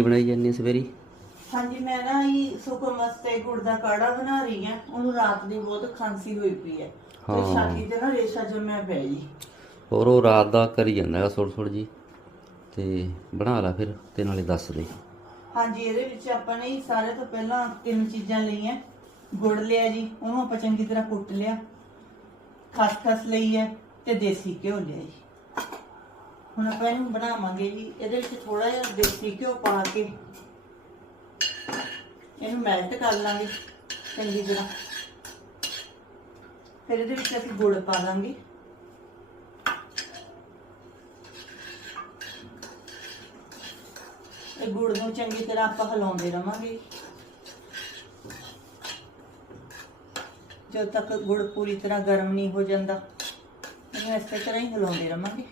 ਕੀ ਬਣਾਈ ਜਾਂਦੀ ਸਵੇਰੀ? हाँ जी, मैं ना ये सुखम वास्ते गुड़ का काढ़ा बना रही है। उन्होंने रात दी बहुत खांसी हुई पई है, तो हाँ। छाती ते ना रेशा जम्मिया पिया जी। ਹੋਰ ਉਹ ਰਾਤ ਦਾ ਕਰੀ ਜਾਂਦਾ ਹੈਗਾ ਸੁੜ ਜੀ, ਤੇ ਬਣਾ ਲਾ ਫਿਰ ਤੇ ਨਾਲੇ ਦੱਸ ਦੇ। हाँ जी, ਇਹਦੇ ਵਿੱਚ ਆਪਾਂ ਨੇ ਸਾਰੇ ਤੋਂ ਪਹਿਲਾਂ ਤਿੰਨ ਚੀਜ਼ਾਂ ਲਈਆਂ। ਗੁੜ ਲਿਆ ਜੀ, ਉਹਨੂੰ ਆਪਾਂ ਚੰਗੀ ਤਰ੍ਹਾਂ ਕੁੱਟ ਲਿਆ। ਖਸਖਸ ਲਈ ਹੈ ਤੇ ਦੇਸੀ ਘਿਓ ਲਿਆ ਜੀ। ਹੁਣ ਆਪਾਂ ਇਹਨੂੰ ਬਣਾਵਾਂਗੇ ਜੀ। ਇਹਦੇ ਵਿੱਚ ਥੋੜਾ ਜਿਹਾ ਦੇਸੀ ਘਿਓ ਪਾ ਕੇ ਇਹਨੂੰ ਮੈਲਟ ਕਰ ਲਾਂਗੇ ਚੰਗੀ ਤਰ੍ਹਾਂ। ਫਿਰ ਇਹਦੇ ਵਿੱਚ ਅਸੀਂ ਗੁੜ ਪਾ ਦਾਂਗੇ। ਇਹ ਗੁੜ ਨੂੰ ਚੰਗੀ ਤਰ੍ਹਾਂ ਆਪਾਂ ਹਿਲਾਉਂਦੇ ਰਵਾਂਗੇ ਜਦੋਂ ਤੱਕ ਗੁੜ ਪੂਰੀ ਤਰ੍ਹਾਂ ਗਰਮ ਨਹੀਂ ਹੋ ਜਾਂਦਾ। ਇਹਨੂੰ ਇਸੇ ਤਰ੍ਹਾਂ ਹੀ ਹਿਲਾਉਂਦੇ ਰਵਾਂਗੇ।